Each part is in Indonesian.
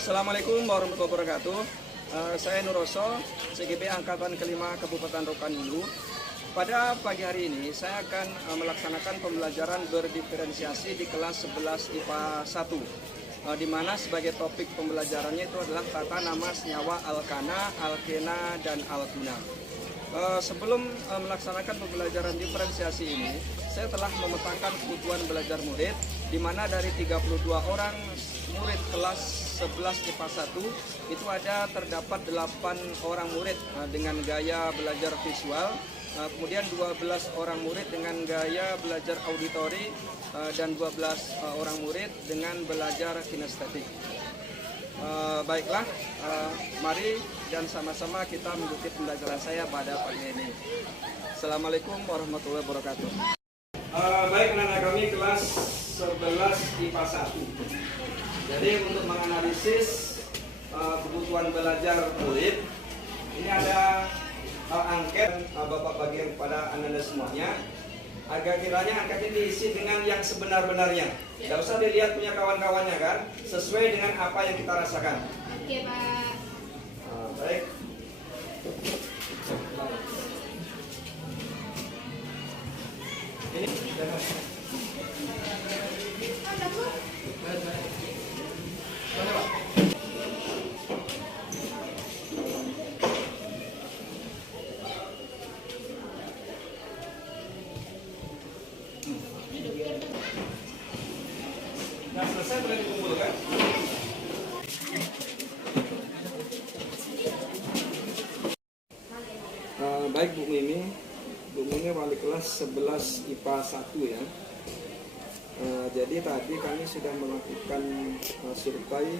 Assalamualaikum warahmatullahi wabarakatuh. Saya Nuroso, CGP Angkatan Kelima Kabupaten Rokan Hulu. Pada pagi hari ini saya akan melaksanakan pembelajaran berdiferensiasi di kelas 11 IPA 1, di mana sebagai topik pembelajarannya itu adalah tata nama senyawa alkana, alkena, dan alkuna. Sebelum melaksanakan pembelajaran diferensiasi ini, saya telah memetakan kebutuhan belajar murid, di mana dari 32 orang murid kelas 11 IPA 1 itu terdapat 8 orang murid dengan gaya belajar visual, kemudian 12 orang murid dengan gaya belajar auditori, dan 12 orang murid dengan belajar kinestetik. Baiklah, mari dan sama-sama kita mengikuti pembelajaran saya pada pagi ini. Assalamualaikum warahmatullahi wabarakatuh. Baik anak-anak kami kelas 11 IPA 1. Jadi untuk menganalisis kebutuhan belajar murid, ini ada angket Bapak bagian kepada Anda semuanya, agar kiranya angketnya diisi dengan yang sebenar-benarnya. Tidak usah dilihat punya kawan-kawannya kan, sesuai dengan apa yang kita rasakan. Oke, Pak. Baik. Ini nah, selesai boleh dikumpulkan. Baik Bu Mimi wali kelas 11 IPA 1 ya. Jadi tadi kami sudah melakukan survei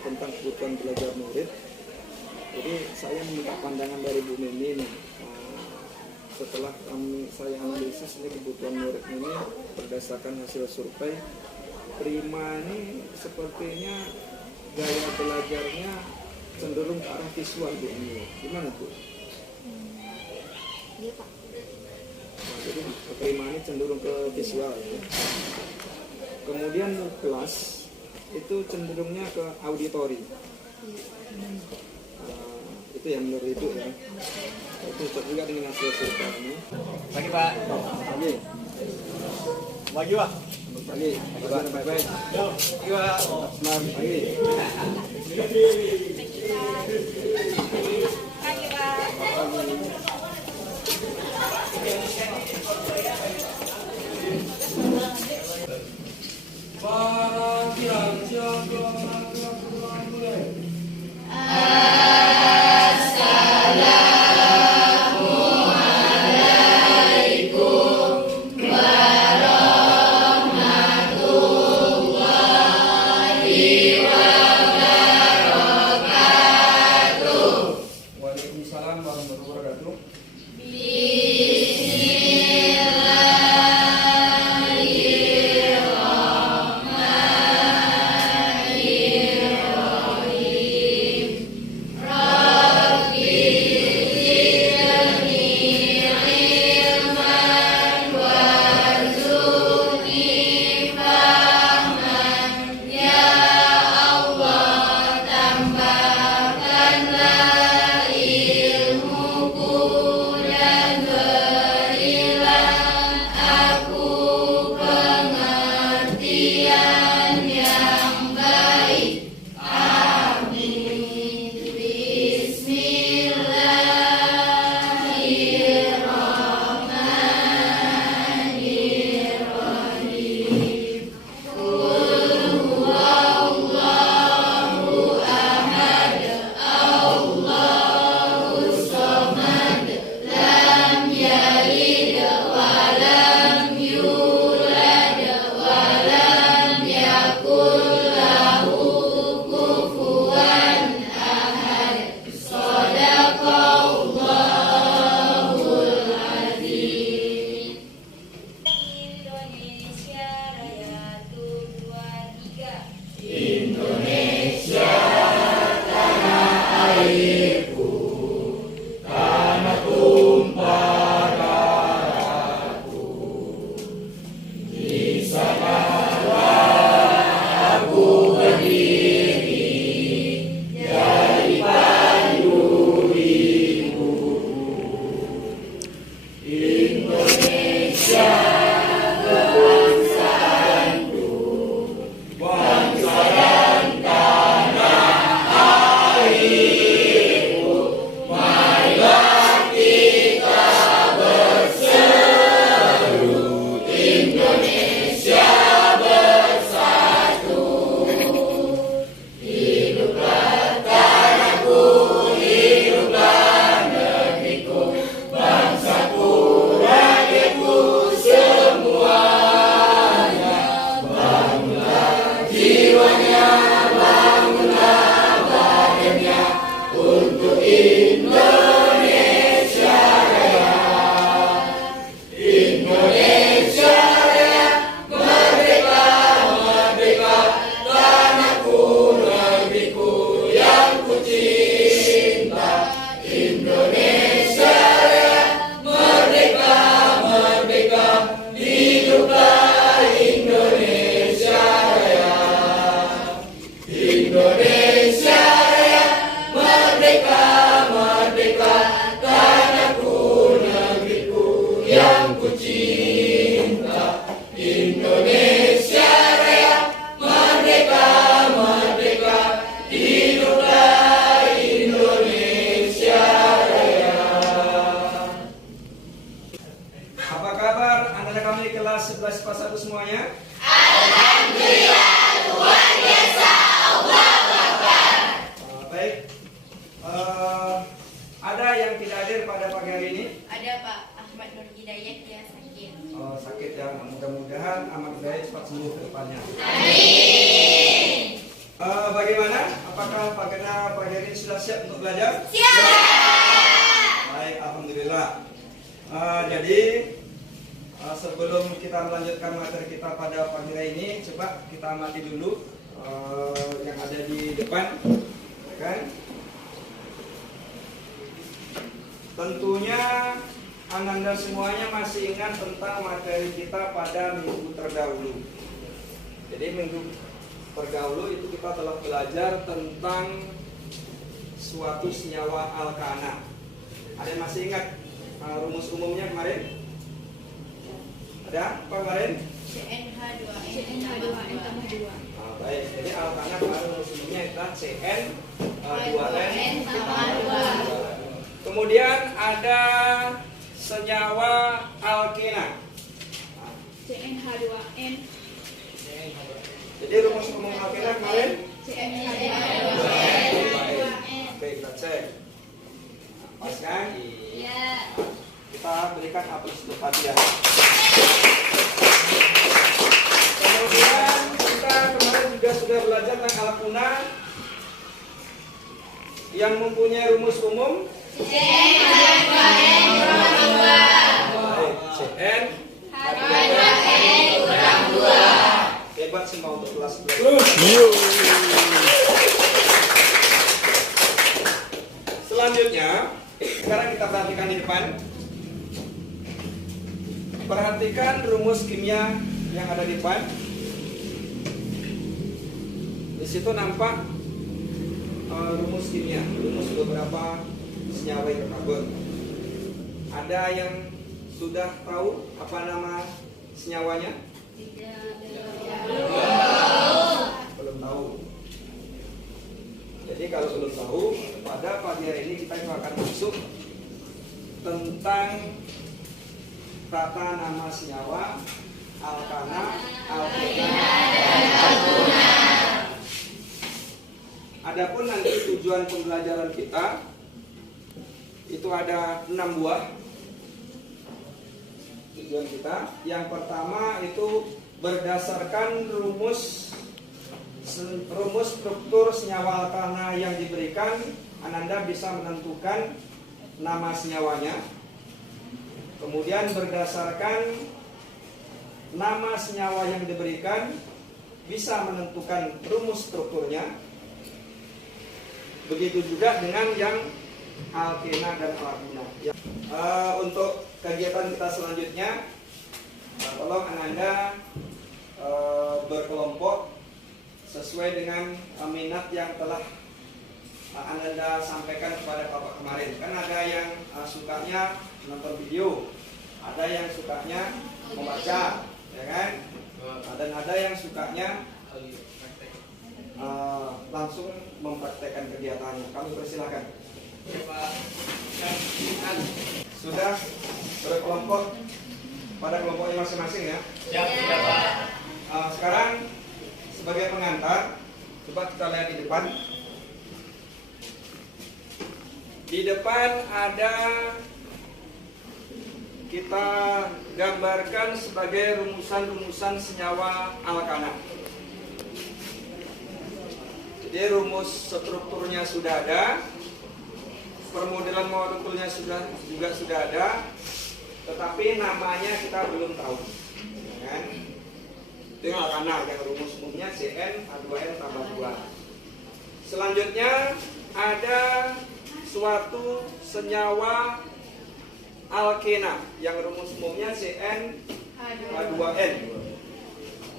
tentang kebutuhan belajar murid. Jadi saya meminta pandangan dari Bu Mimi nih. Setelah saya analisis ini kebutuhan murid ini berdasarkan hasil survei, Prima ini sepertinya gaya belajarnya cenderung ke arah visual Bu Mimi. Gimana Bu? Iya, Pak. Nah, jadi Prima ini cenderung ke visual ya. Kemudian kelas itu cenderungnya ke auditori. Itu yang menurut Ibu ya. Itu cocok juga dengan hasil survei ini. Pagi Pak. Pagi. Pagi Pak. Pagi. Bagaimana baik-baik? Pagi Pak. Selamat pagi. Pagi, Pak. Waalaikumsalam warahmatullahi wabarakatuh. Bismillah. Apa kabar anak-anak kami kelas 11 IPA 1 semuanya? Baik. Ada yang tidak hadir pada pagi hari ini? Ada Pak Ahmad Nur Hidayat, dia sakit. Sakit ya. Mudah-mudahan Ahmad Hidayat cepat sembuh ke depannya. Bagaimana? Apakah Pak Gena pagi hari ini sudah siap untuk belajar? Siap. Baik, alhamdulillah. Jadi sebelum kita melanjutkan materi kita pada pagi hari ini, coba kita amati dulu yang ada di depan, kan? Tentunya Ananda semuanya masih ingat tentang materi kita pada minggu terdahulu. Jadi minggu terdahulu itu kita telah belajar tentang suatu senyawa alkana. Ada yang masih ingat rumus umumnya kemarin? Ada apa kemarin? CnH2n tambah 2. Baik, jadi alkana kemarin rumus umumnya adalah CN2n tambah 2. Kemudian ada senyawa alkena. CnH2n. Jadi rumus umum alkena kemarin? CnH2n. Oke, kita cek. Pas kan? Iya. Kita berikan apresiasi untuk hadiah. Kemudian kita kemarin juga sudah belajar tentang alkuna yang mempunyai rumus umum CnH2n kurang 2. baik, CN H2n kurang 2. hebat semua untuk kelas 11. Selanjutnya, sekarang kita perhatikan di depan. Perhatikan rumus kimia yang ada di depan. Di situ nampak rumus kimia, rumus beberapa senyawa hidrokarbon. Ada yang sudah tahu apa nama senyawanya? Belum tahu. Jadi kalau belum tahu, pada pagi hari ini kita akan masuk tentang tata nama senyawa, alkana, alkena, dan alkuna. Adapun nanti tujuan pembelajaran kita itu ada 6 buah tujuan kita. Yang pertama itu berdasarkan rumus struktur senyawa alkana yang diberikan, Ananda bisa menentukan nama senyawanya. Kemudian berdasarkan nama senyawa yang diberikan, bisa menentukan rumus strukturnya. Begitu juga dengan yang alkena dan alkuna. Untuk kegiatan kita selanjutnya, tolong Ananda berkelompok sesuai dengan minat yang telah Ananda sampaikan kepada Bapak kemarin. Kan ada yang sukanya nonton video, ada yang sukanya membaca, ya kan? Dan ada yang sukanya langsung mempraktekkan kegiatannya. Kami persilahkan. Sudah berkelompok pada kelompoknya masing-masing ya? Siap, sudah Pak. Sekarang sebagai pengantar, coba kita lihat di depan. Di depan ada, kita gambarkan sebagai rumusan-rumusan senyawa alkana. Jadi rumus strukturnya sudah ada, permodelan molekulnya juga sudah ada, tetapi namanya kita belum tahu. Kan? Itu yang alkana, yang rumus umumnya CnH2n tambah 2. Selanjutnya ada suatu senyawa alkena yang rumus umumnya CnH2n.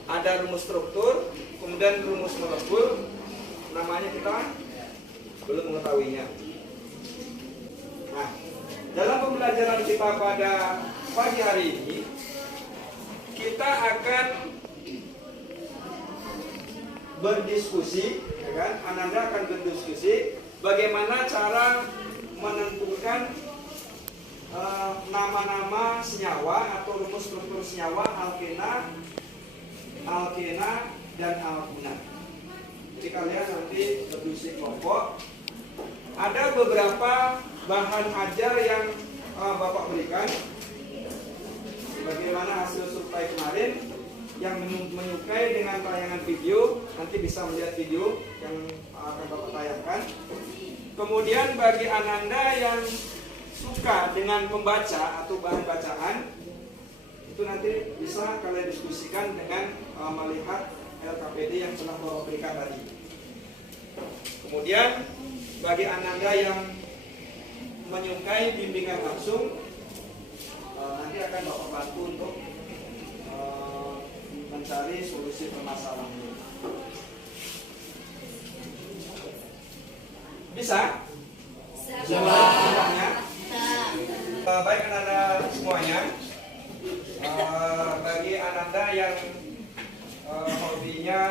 Ada rumus struktur, kemudian rumus molekul, namanya kita belum mengetahuinya. Nah, dalam pembelajaran kita pada pagi hari ini, kita akan berdiskusi, ya kan? Ananda akan berdiskusi bagaimana cara menentukan nama-nama senyawa atau rumus struktur senyawa alkena, dan alkuna. Jadi kalian nanti berdiskusi kelompok. Ada beberapa bahan ajar yang Bapak berikan. Bagaimana hasil survei kemarin, yang menyukai dengan tayangan video nanti bisa melihat video yang akan Bapak tayangkan. Kemudian bagi Ananda yang suka dengan membaca atau bahan bacaan, itu nanti bisa kalian diskusikan dengan melihat LKPD yang telah Bapak berikan tadi. Kemudian bagi Ananda yang menyukai bimbingan langsung, nanti akan Bapak bantu untuk mencari solusi permasalahannya. Bisa? Semuanya? Baik Ananda semuanya. Bagi Ananda yang hobinya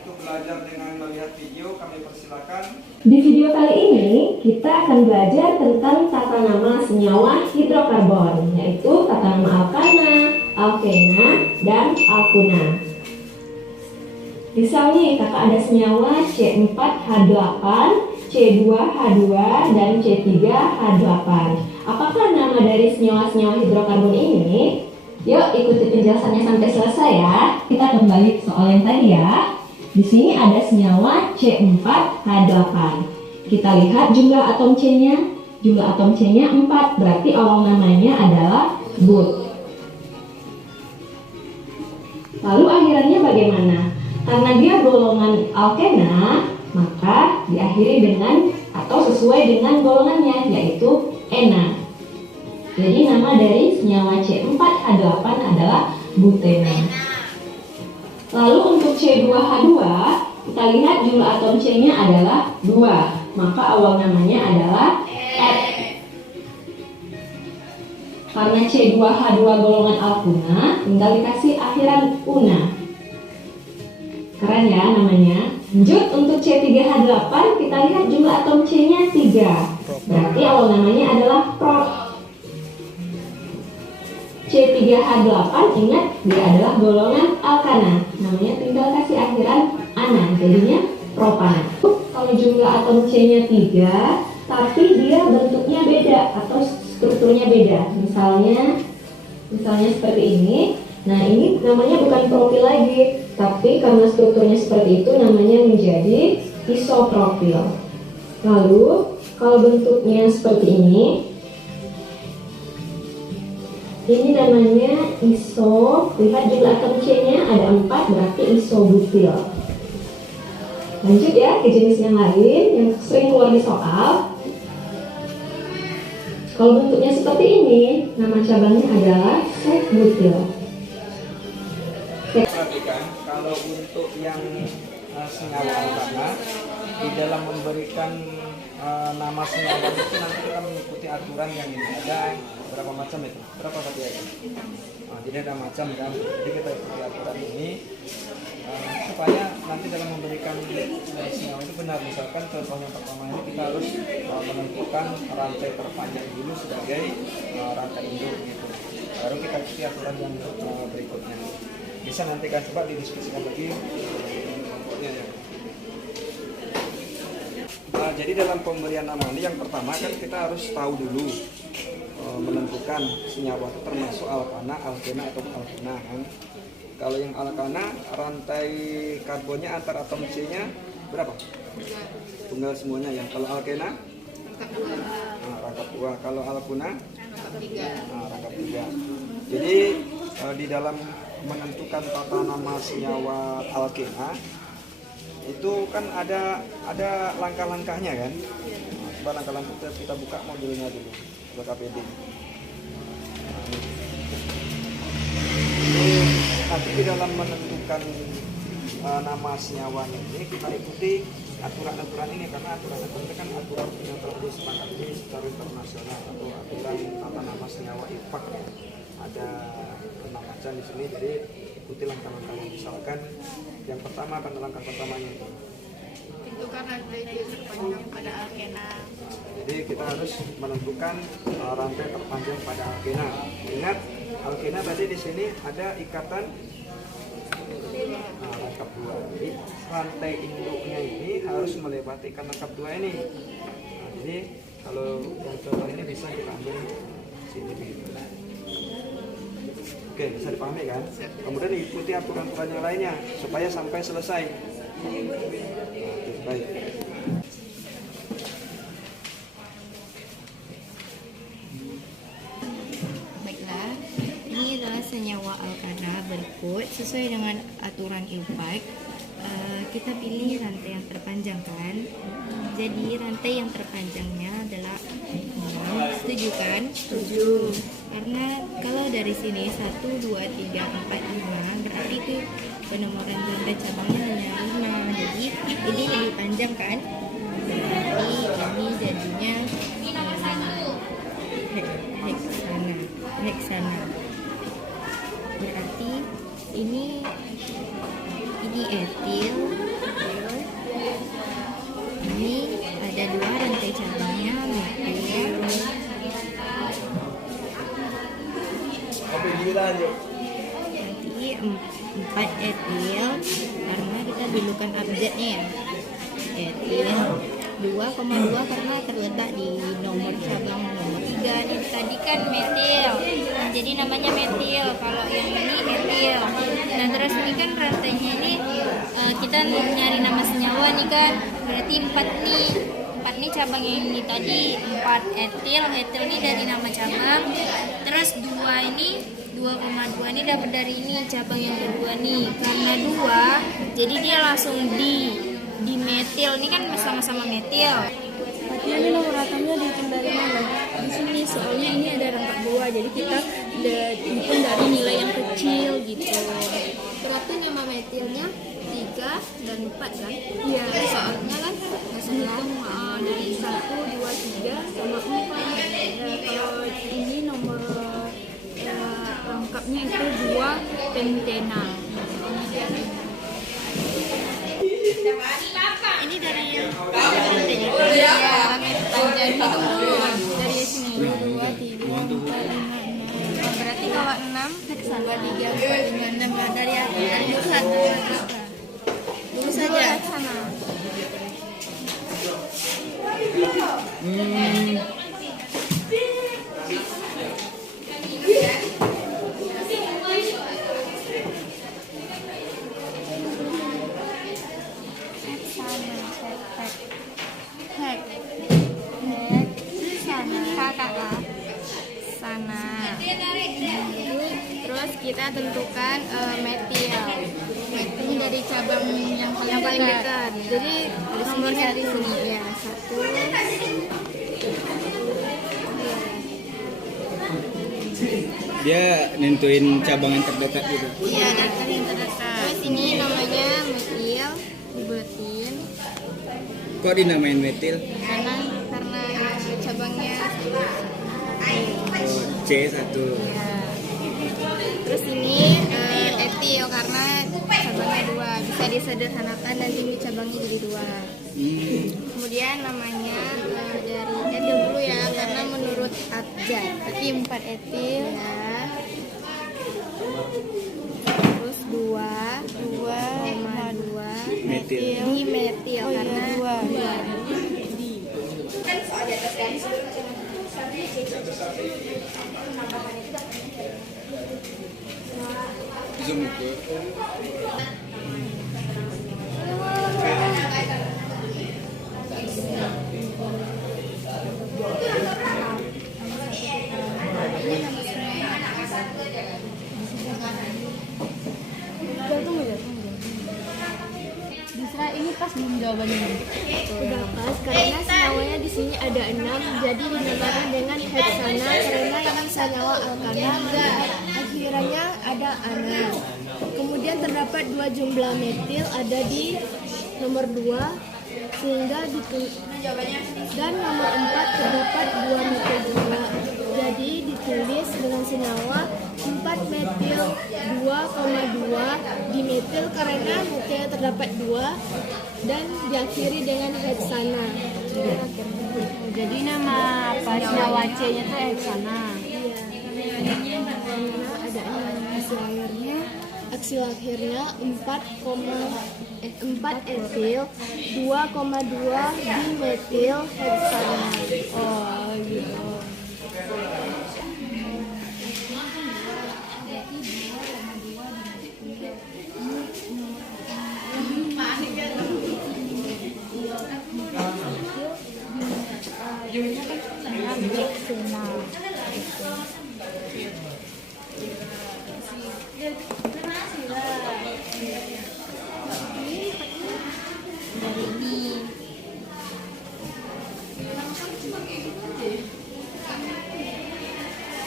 itu belajar dengan melihat video, kami persilakan. Di video kali ini kita akan belajar tentang tata nama senyawa hidrokarbon, yaitu tata nama alkana, alkena, dan alkuna. Misalnya kakak ada senyawa C4H8, C2H2, dan C3H8. Apakah nama dari senyawa-senyawa hidrokarbon ini? Yuk ikuti penjelasannya sampai selesai ya. Kita kembali ke soal yang tadi ya. Di sini ada senyawa C4H8. Kita lihat jumlah atom C-nya. Jumlah atom C-nya 4, berarti awal namanya adalah but. Lalu akhirannya bagaimana? Karena dia golongan alkena, maka diakhiri dengan atau sesuai dengan golongannya, yaitu ena. Jadi nama dari senyawa C4H8 adalah butena. Lalu untuk C2H2, kita lihat jumlah atom C-nya adalah 2, maka awal namanya adalah F. Karena C2H2 golongan alkuna, tinggal dikasih akhiran una. Keren ya namanya. Lanjut untuk C3H8, kita lihat jumlah atom C-nya 3, berarti awal namanya adalah prop. C3H8 ingat dia adalah golongan alkana, namanya tinggal kasih akhiran ana, jadinya propana. Kalau jumlah atom C-nya 3, tapi dia bentuknya beda atau strukturnya beda. Misalnya seperti ini. Nah ini namanya bukan propil lagi, tapi karena strukturnya seperti itu namanya menjadi isopropil. Lalu kalau bentuknya seperti ini namanya iso. Lihat jumlah atom C-nya ada 4, berarti isobutil. Lanjut ya ke jenis yang lain yang sering keluar di soal. Kalau bentuknya seperti ini, nama cabangnya adalah sek-butil. Perhatikan, kalau untuk yang senyawa alkana, di dalam memberikan nama senyawa itu nanti kita mengikuti aturan yang ini. Ada berapa macam itu? Berapa tadi itu? Jadi ada macam kan. Jadi kita ikuti aturan ini supaya nanti dalam memberikan senyawa itu benar. Misalkan contoh yang pertama ini kita harus menentukan rantai terpanjang dulu sebagai rantai induk gitu. Baru kita ikuti aturan yang berikutnya. Bisa nanti kan coba didiskusikan lagi kelompoknya ya. Jadi dalam pemberian nama ini yang pertama kan kita harus tahu dulu menentukan senyawa itu termasuk alkana, alkena atau alkena kan. Kalau yang alkana rantai karbonnya antar atom C-nya berapa? Tunggal semuanya ya. Kalau alkena rangkap 2. Kalau alkuna rangkap 3. Jadi di dalam menentukan tata nama senyawa alkena itu kan ada langkah-langkahnya kan. Coba langkah-langkah kita buka modulnya dulu, LKPD. Nanti di dalam menentukan nama senyawanya ini kita ikuti aturan-aturan ini, karena aturan-aturan itu kan aturan yang telah disepakati secara internasional atau aturan tata nama senyawa IPAK ya. Ada namanya jelaskan di sini. Jadi ikuti langkah-langkahnya. Misalkan yang pertama pada langkah pertamanya. Tentukan rantai terpanjang pada alkena. Jadi kita harus menentukan rantai terpanjang pada alkena. Ingat, alkena tadi di sini ada ikatan rangkap 2. Jadi rantai induknya ini harus melewati ikatan rangkap 2 ini. Jadi kalau yang contoh ini bisa kita ambil sini begitu. Oke, bisa dipahami kan? Kemudian ikuti aturan-aturan yang lainnya supaya sampai selesai. Oke, baik. Baiklah, ini adalah senyawa alkana berikut sesuai dengan aturan IUPAC. Kita pilih rantai yang terpanjang kan. Jadi rantai yang terpanjangnya adalah 6. Setuju kan? Setuju. Karena kalau dari sini 1, 2, 3, 4, 5 berarti itu penomoran rantai cabangnya hanya 5. Jadi ini lebih panjang kan? Berarti ini jadinya heksana. Berarti ini etil. Ini ada 2 rantai cabangnya, metil. Nanti 4 etil, karena kita dulukan abjadnya ya. Etil 2,2 karena terletak di nomor cabang nomor 3. Ini tadi kan metil, jadi namanya metil. Kalau yang ini etil. Nah terus ini kan rantainya ini kita nyari nama senyawa nih kan. Berarti 4 nih cabang yang ini tadi 4 etil ini dari nama cabang. Terus 2 ini 2,2 ini dapat dari ini cabang yang kedua nih. Karena 2 jadi dia langsung di metil. Ini kan sama-sama metil. Berarti ini nomor atomnya dihitung dari mana? Di sini soalnya ini ada rangkap 2, jadi kita hitung dari nilai yang kecil gitu. Berarti nama metilnya 3 dan 4 kan? Iya. Soalnya kan langsung hitung dari 1, 2, 3 sama 4. Kalau ini nomor rangkapnya itu 2 pentena. Ini dari yang panjang itu dulu dari sini 2, 3, 4, 5, 6. berarti kalau 6 heksana 3, 4, 5, 6 dari pusat dulu saja Sana. Terus kita tentukan metil. Metil dari cabang yang paling dekat. Jadi nomornya di sini ya 1. Dia nentuin cabang yang terdekat gitu. Iya, daftar yang terdekat. Terus ini namanya metil, dibuatin. Kok dinamain metil? Karena cabangnya Oh, C1. ya. Terus ini etil karena cabangnya 2. Bisa disederhanakan dan ini cabangnya jadi 2. Kemudian namanya dari etil dulu ya, karena menurut abjad. Tapi 4 etil ya. Terus 2,2 Metil. Ini metil karena 2. Zoom ke. Bisa ini pas belum jawabannya. Udah pas karena senyawanya di sini ada 6, jadi dinamakan dengan heksana karena yang senyawa alkana akhirannya ada ana. Kemudian terdapat 2 jumlah metil ada di nomor 2 sehingga dan nomor 4 terdapat 2 metil juga. Jadi ditulis dengan senyawa 4 4 metil 2,2 dimetil karena metilnya terdapat 2 dan diakhiri dengan heksana. Jadi nama apa senyawa C-nya itu heksana. Iya. Ada 6 hasil akhirnya. Hasil akhirnya 4 etil 2,2 dimetil heksana. Oh gitu.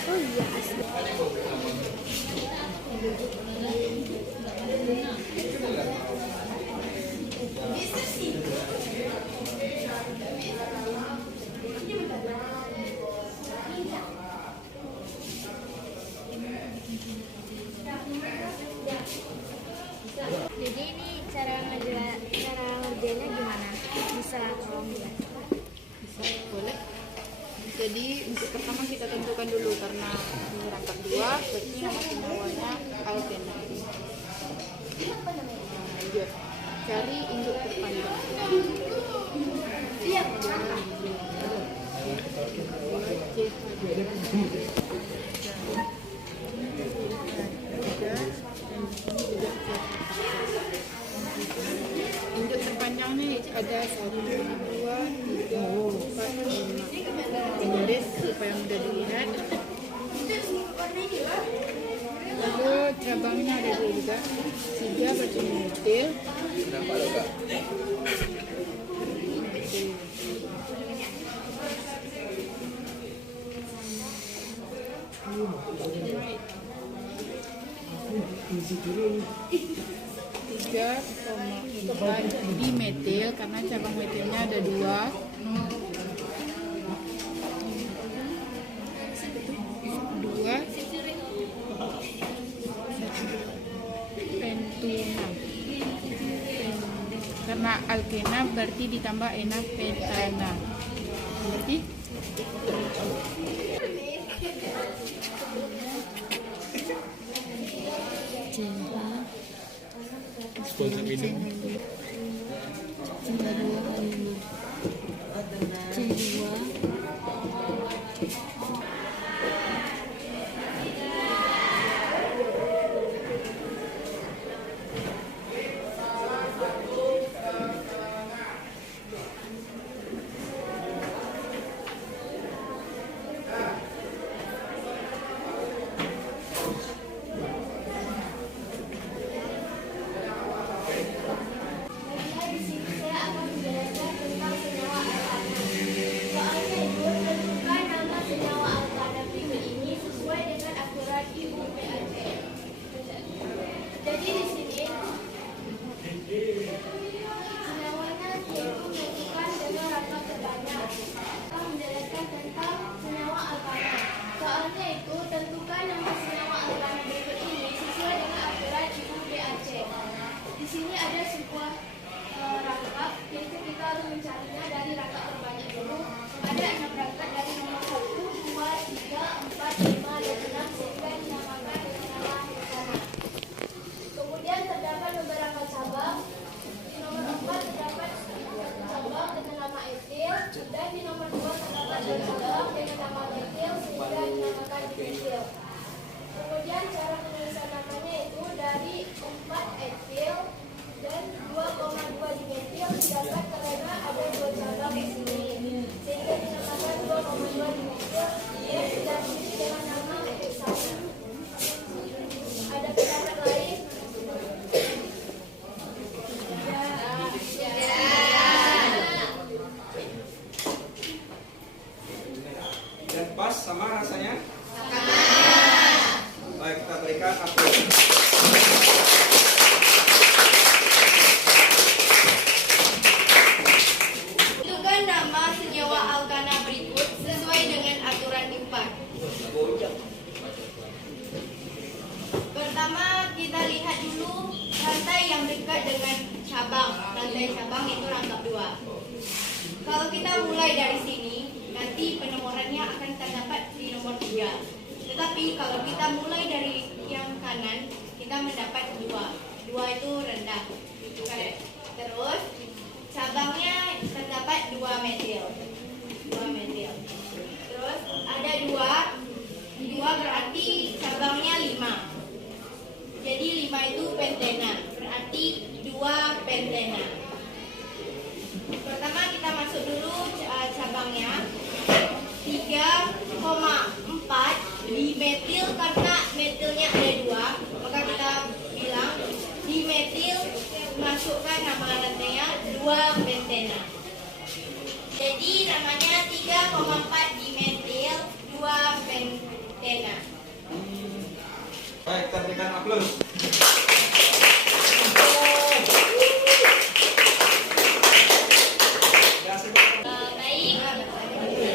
Oh iya, asli. Jadi ini cara ngerjainnya gimana? Bisa tolong jelaskan? Boleh. Jadi untuk pertama kita tentukan dulu karena ini rangkap 2 berarti nama senyawanya alkena. Lanjut. Cari induk terpanjang. Induk terpanjang nih ada 1, 2, 3, 4, 5. Garis supaya mudah dilihat. Lalu cabangnya ada 2 juga. 3 berjumlah metil. Di metil karena cabang metilnya ada 2. Pentuna. Karena alkena berarti ditambah ena pentana. Berarti Sponsor minum. Kemudian cara penulisan namanya itu dari 4 etil dan 2,2 dimetil didapat karena ada 2 cabang. juga dengan cabang, rantai cabang itu rangkap 2. Kalau kita mulai dari sini, nanti penomorannya akan terdapat di nomor 3. Tetapi kalau kita mulai dari yang kanan, kita mendapat 2. 2 itu rendah. Terus cabangnya terdapat 2 metil. 2 metil. Terus ada 2 berarti cabangnya 5. Jadi 5 itu pentena, berarti 2 pentena. Pertama kita masuk dulu cabangnya 3,4 dimetil, karena metilnya ada 2, maka kita bilang dimetil, masukkan nama rantainya 2 pentena. Jadi namanya 3,4 dimetil 2 pentena. Baik, kita berikan aplaus. Baik,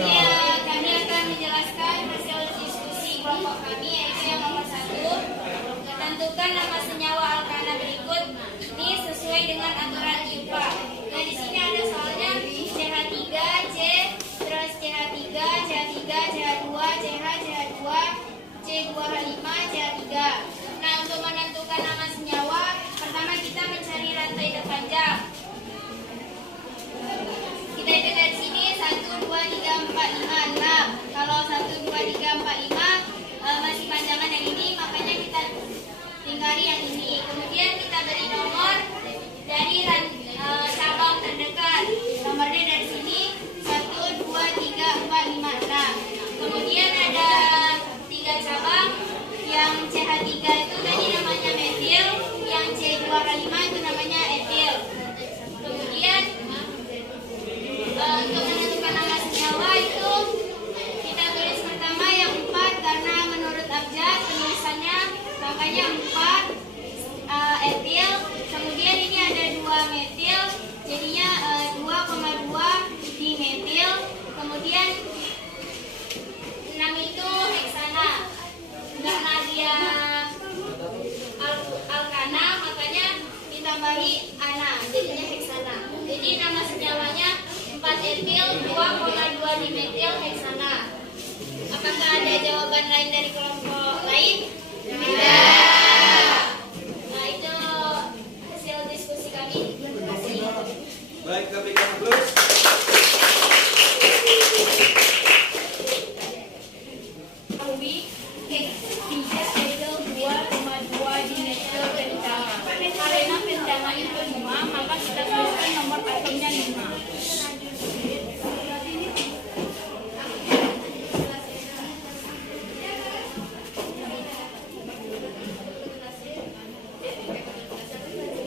ya, kami akan menjelaskan hasil diskusi kelompok kami, yaitu yang nomor 1. Tentukan nama senyawa alkana berikut ini sesuai dengan aturan IUPA. Nah, di sini ada soalnya CH3, C, terus CH3, CH3, CH2, CH, CH2, C2H5, CH3. Nah, untuk menentukan nama senyawa, pertama kita mencari rantai terpanjang. Kita hitung dari sini 1, 2, 3, 4, 5, 6. Kalau 1, 2, 3, 4, 5 masih panjangan yang ini, makanya kita tinggali yang ini. Kemudian kita beri nomor dari cabang terdekat. Nomornya dari sini 1, 2, 3, 4, 5, 6. Kemudian ada 3 cabang. Yang CH3 itu tadi namanya metil, yang C2H5 itu namanya etil. Kemudian untuk menentukan nama senyawa itu kita tulis pertama yang 4, karena menurut abjad penulisannya makanya 4 etil. Kemudian ini ada 2 metil, jadinya 2,2 dimetil. Kemudian 6 itu heksana, karena dia alkana makanya ditambahi ana, jadinya heksana. Jadi nama senyawanya 4 etil 2,2 dimetil heksana. Apakah ada jawaban lain dari kelompok lain? Tidak. Nah, itu hasil diskusi kami. Terima kasih. Baik, kita berikan aplaus. Ketahui X3 etil 2,2 dimetil pentama. Karena pentama itu 5, maka kita tuliskan nomor atomnya 5.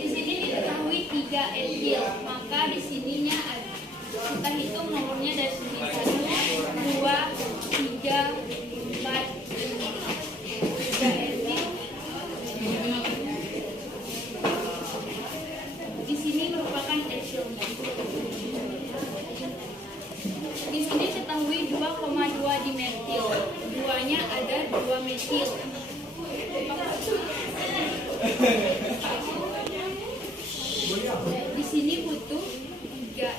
Di sini diketahui 3 etil, maka di sininya ada. Kita hitung nomornya dari sini 1, 2, 3, 4, 3 etil. Di sini merupakan etilnya. Di sini ketahui 2,2 dimetil. 2-nya ada 2 metil. Di sini butuh 3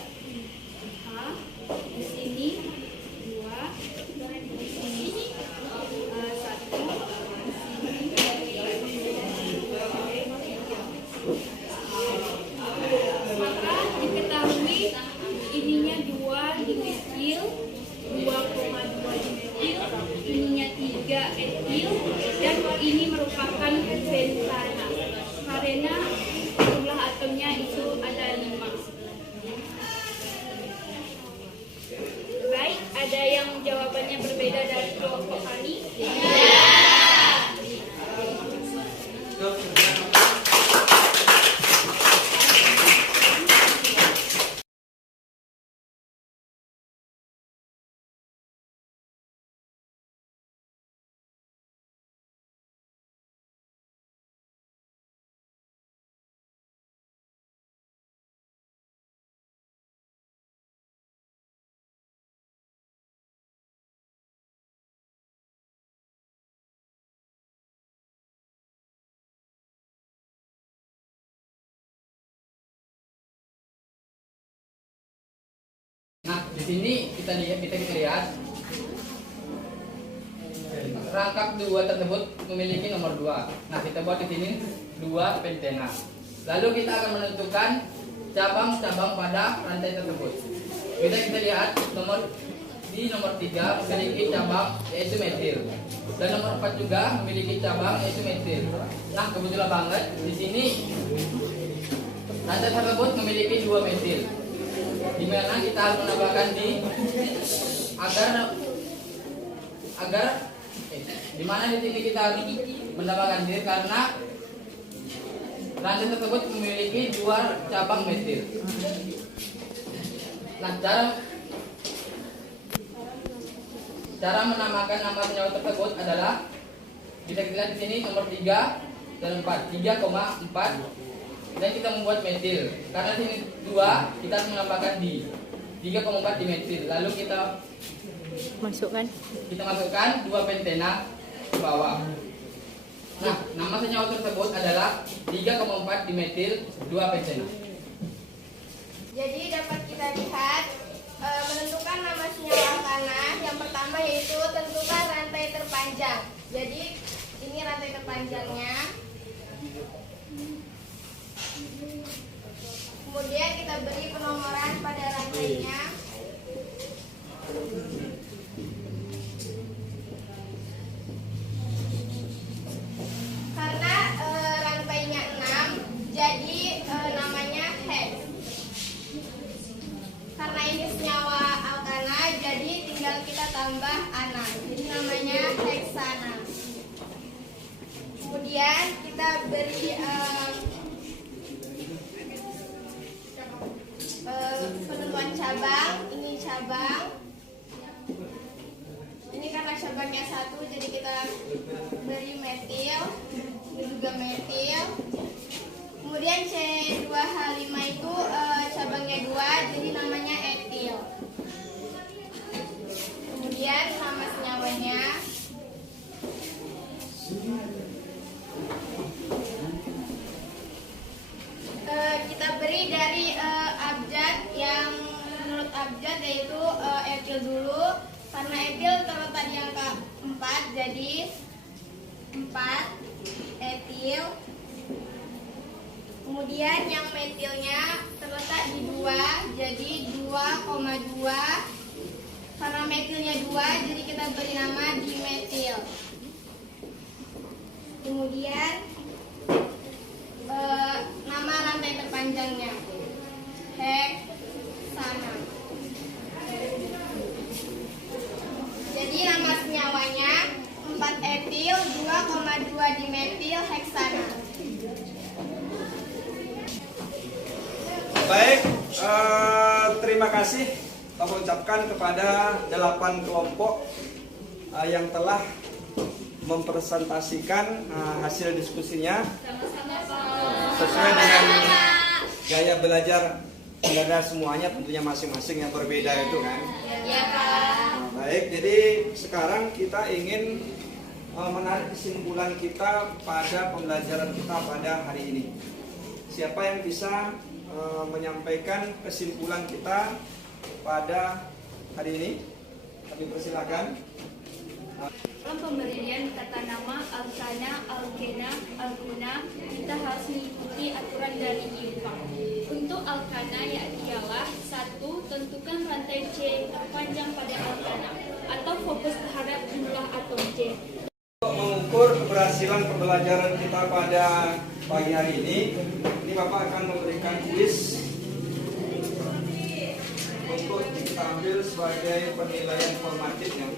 H, di sini 2, di sini 1, maka diketahui ininya 2 dimetil, 2,2 dimetil, ininya 3 etil, dan ini merupakan pentana karena jumlah atomnya itu ada 5. Baik, ada yang jawabannya berbeda dari kelompok kami? Di sini kita lihat rangkap 2 tersebut memiliki nomor 2. Nah, kita buat di sini 2 pentena. Lalu kita akan menentukan cabang-cabang pada rantai tersebut. Kita lihat nomor 3 memiliki cabang yaitu metil. Dan nomor 4 juga memiliki cabang yaitu metil. Nah, kebetulan banget di sini rantai tersebut memiliki 2 metil. Di mana kita harus menambahkan di mana di sini kita harus menambahkan karena rantai tersebut memiliki 2 cabang metil. Nah, cara menamakan nama senyawa tersebut adalah bisa kita lihat di sini nomor 3 dan 4, 3,4 dan kita membuat metil. Karena sini 2 kita harus menambahkan 3,4 di metil. Lalu kita masukkan 2 pentena ke bawah. Nah, nama senyawa tersebut adalah 3,4 di metil 2 pentena. Jadi dapat kita lihat menentukan nama senyawa alkana. Yang pertama yaitu tentukan rantai terpanjang. Jadi ini rantai terpanjangnya. Kemudian kita beri penomoran pada rantainya. Karena rantainya 6, jadi namanya hex. Karena ini senyawa alkana, jadi tinggal kita tambah ana. Jadi namanya heksana. Kemudian kita beri penentuan cabang. Ini cabang. Ini karena cabangnya 1, jadi kita beri metil. Ini juga metil. Kemudian C2H5 itu cabangnya 2, jadi namanya etil. Kemudian nama senyawanya. Kita beri dari abjad yang menurut abjad yaitu etil dulu. Karena etil terletak di angka 4, jadi 4 etil. Kemudian yang metilnya terletak di 2, jadi 2,2. Karena metilnya 2, jadi kita beri nama dimetil. Kemudian nama rantai terpanjangnya heksana. Jadi nama senyawanya 4 etil 2,2 dimetil heksana. Baik, terima kasih kami ucapkan kepada 8 kelompok yang telah mempresentasikan hasil diskusinya sesuai dengan gaya belajar Anda semuanya, tentunya masing-masing yang berbeda itu kan. Ya, Pak. Baik, jadi sekarang kita ingin menarik kesimpulan kita pada pembelajaran kita pada hari ini. Siapa yang bisa menyampaikan kesimpulan kita pada hari ini? Kami persilakan. Dalam pemberian kata nama alkana, alkena, alguna, kita harus mengikuti aturan dari IPA. Untuk alkana ialah 1. Tentukan rantai C terpanjang pada alkana atau fokus terhadap jumlah atom C. Untuk mengukur keberhasilan pembelajaran kita pada pagi hari ini Bapak akan memberikan kuis untuk kita ambil sebagai penilaian formatifnya.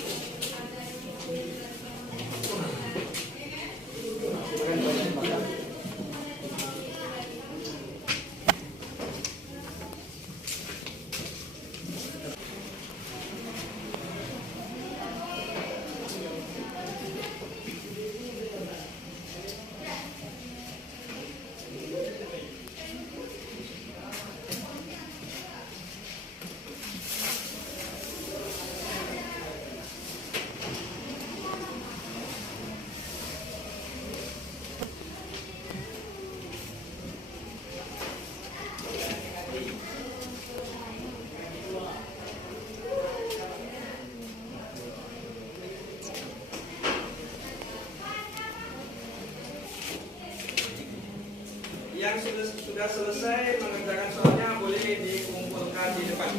sudah selesai mengerjakan soalnya boleh dikumpulkan di depan.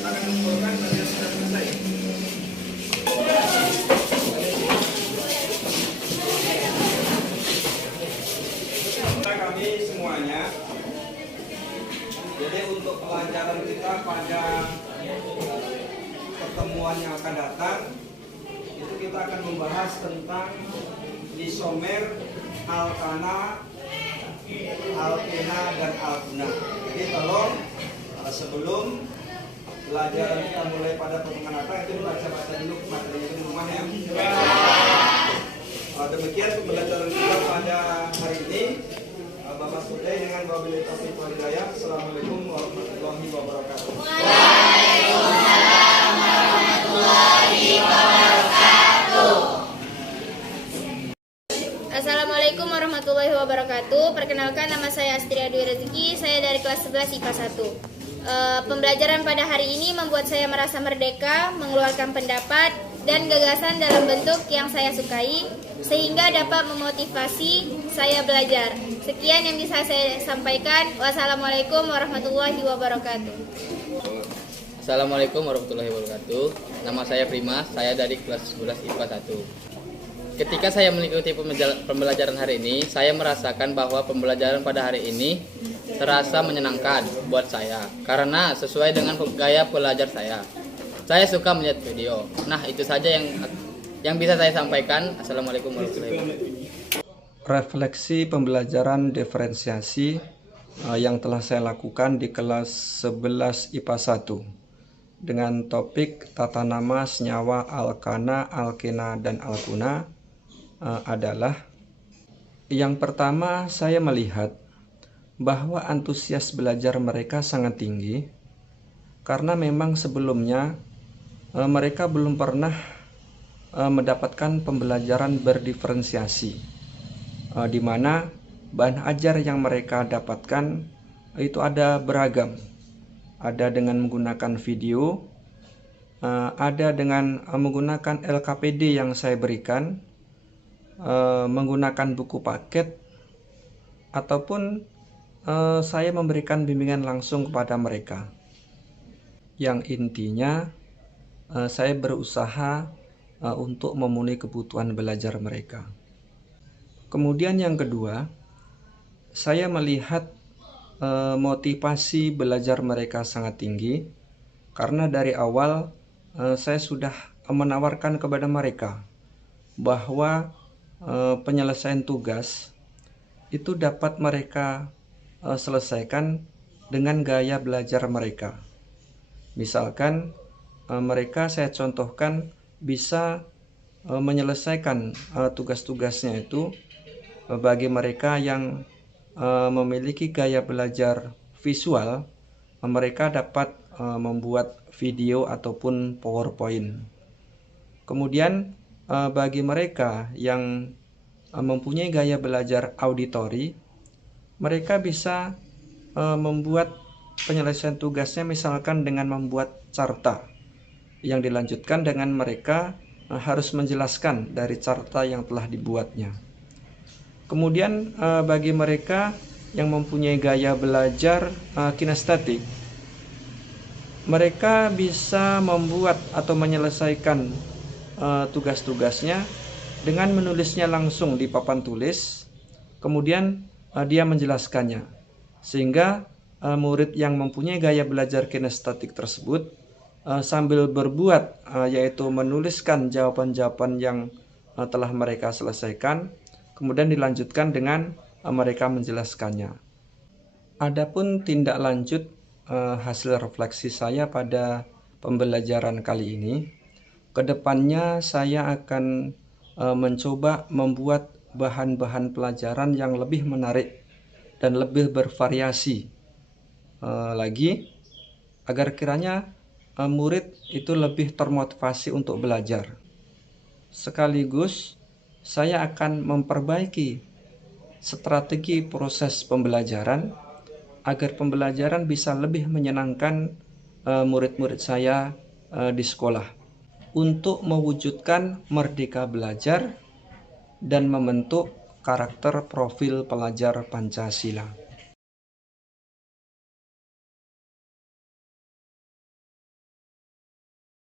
Silakan kumpulkan pada sudah selesai. Kami semuanya. Jadi untuk pelajaran kita pada pertemuan yang akan datang itu kita akan membahas tentang isomer, alkana, alkena, dan alkuna. Jadi tolong sebelum pelajaran kita mulai pada pertemuan datang itu dibaca-baca dulu materinya di rumah ya. Demikian pembelajaran kita pada hari ini. Bapak Sudai dengan wabillahi taufiq wal hidayah. Assalamualaikum warahmatullahi wabarakatuh. Waalaikumsalam warahmatullahi wabarakatuh. Assalamualaikum warahmatullahi wabarakatuh. Perkenalkan, nama saya Astria Dwi Rezeki. Saya dari kelas 11 IPA 1. Pembelajaran pada hari ini membuat saya merasa merdeka, mengeluarkan pendapat dan gagasan dalam bentuk yang saya sukai, sehingga dapat memotivasi saya belajar. Sekian yang bisa saya sampaikan. Wassalamualaikum warahmatullahi wabarakatuh. Assalamualaikum warahmatullahi wabarakatuh. Nama saya Prima, saya dari kelas 11 IPA 1. Ketika saya mengikuti pembelajaran hari ini, saya merasakan bahwa pembelajaran pada hari ini terasa menyenangkan buat saya karena sesuai dengan gaya belajar saya. Saya suka melihat video. Nah, itu saja yang bisa saya sampaikan. Assalamualaikum warahmatullahi wabarakatuh. Refleksi pembelajaran diferensiasi yang telah saya lakukan di kelas 11 IPA 1 dengan topik tata nama senyawa alkana, alkena, dan alkuna adalah yang pertama, saya melihat bahwa antusias belajar mereka sangat tinggi karena memang sebelumnya mereka belum pernah mendapatkan pembelajaran berdiferensiasi, di mana bahan ajar yang mereka dapatkan itu ada beragam. Ada dengan menggunakan video, ada dengan menggunakan LKPD yang saya berikan, menggunakan buku paket, ataupun saya memberikan bimbingan langsung kepada mereka. Yang intinya saya berusaha untuk memenuhi kebutuhan belajar mereka. Kemudian yang kedua, saya melihat motivasi belajar mereka sangat tinggi karena dari awal saya sudah menawarkan kepada mereka bahwa penyelesaian tugas itu dapat mereka selesaikan dengan gaya belajar mereka. Misalkan mereka saya contohkan bisa menyelesaikan tugas-tugasnya itu bagi mereka yang memiliki gaya belajar visual, mereka dapat membuat video ataupun PowerPoint. Kemudian bagi mereka yang mempunyai gaya belajar auditori, mereka bisa membuat penyelesaian tugasnya misalkan dengan membuat carta yang dilanjutkan dengan mereka harus menjelaskan dari carta yang telah dibuatnya. Kemudian bagi mereka yang mempunyai gaya belajar kinestetik, mereka bisa membuat atau menyelesaikan tugas-tugasnya dengan menulisnya langsung di papan tulis, kemudian dia menjelaskannya, sehingga murid yang mempunyai gaya belajar kinestetik tersebut sambil berbuat, yaitu menuliskan jawaban-jawaban yang telah mereka selesaikan, kemudian dilanjutkan dengan mereka menjelaskannya. Adapun tindak lanjut hasil refleksi saya pada pembelajaran kali ini, kedepannya saya akan mencoba membuat bahan-bahan pelajaran yang lebih menarik dan lebih bervariasi lagi, agar kiranya murid itu lebih termotivasi untuk belajar. Sekaligus saya akan memperbaiki strategi proses pembelajaran agar pembelajaran bisa lebih menyenangkan murid-murid saya di sekolah untuk mewujudkan merdeka belajar dan membentuk karakter profil pelajar Pancasila.